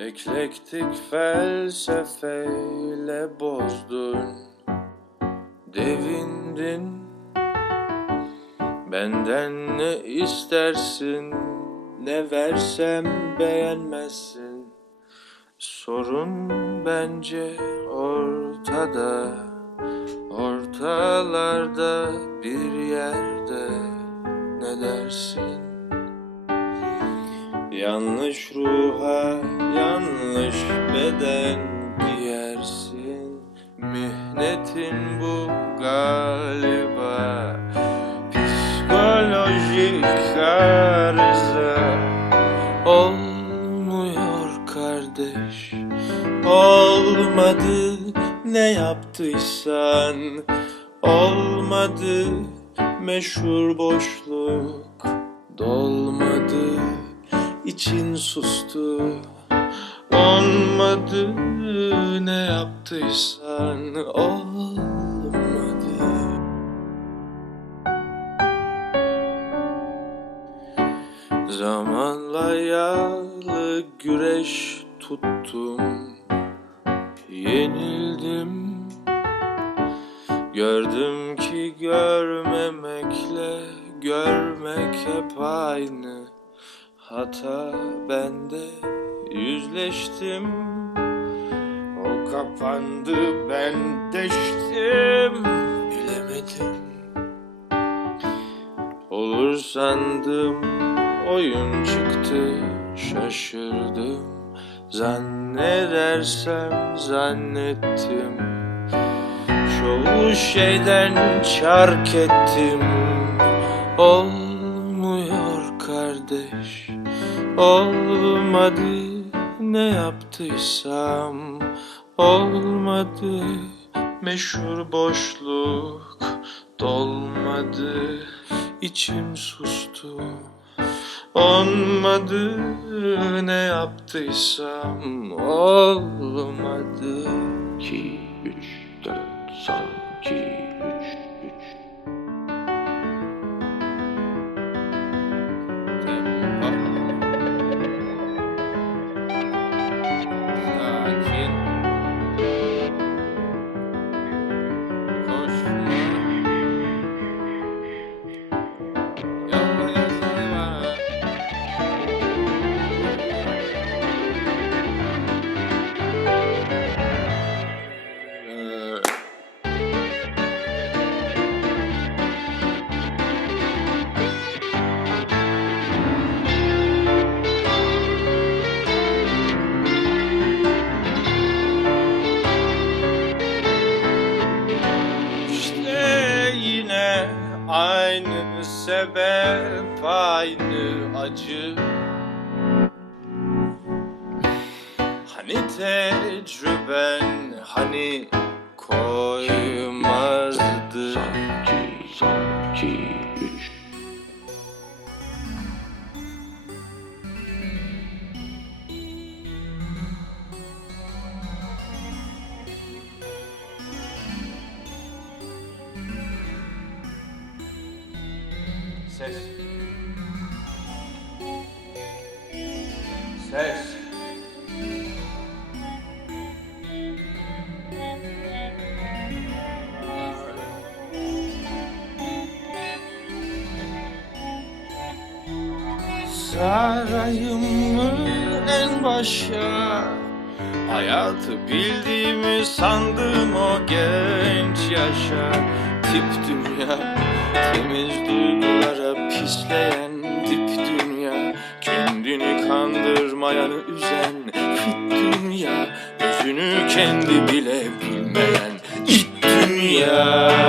Eklektik felsefeyle bozdun. Devindin. Benden ne istersin Ne versem beğenmezsin. Sorun bence ortada Ortalarda bir yerde. Ne dersin? Yanlış ruha beden giyersin Mihnetin bu galiba. Psikolojik arıza Olmuyor kardeş. Olmadı ne yaptıysan. Olmadı meşhur boşluk. Dolmadı için sustu Olmadı ne yaptıysan olmadı. Zamanla yağlı güreş tuttum Yenildim. Gördüm ki görmemekle görmek hep aynı. Hata bende yüzleştim. O kapandı ben deştim. Bilemedim. Olur sandım oyun çıktı şaşırdım. Zannedersem zannettim. Çoğu şeyden çark ettim. Olmuyor kardeş Olmadı ne yaptıysam Olmadı. Meşhur boşluk Dolmadı. İçim sustu. Olmadı. Ne yaptıysam Olmadı. 2, 3, 4, son, aynı sebep, aynı acı. Hani tecrüben, hani koymazdı. Ses. Ses. Sarayım mı en başa Hayatı bildiğimi sandım o genç yaşa Tip dünya Temiz duygulara pisleyen dip dünya Kendini kandırmayanı üzen fit dünya Özünü kendi bile bilmeyen it dünya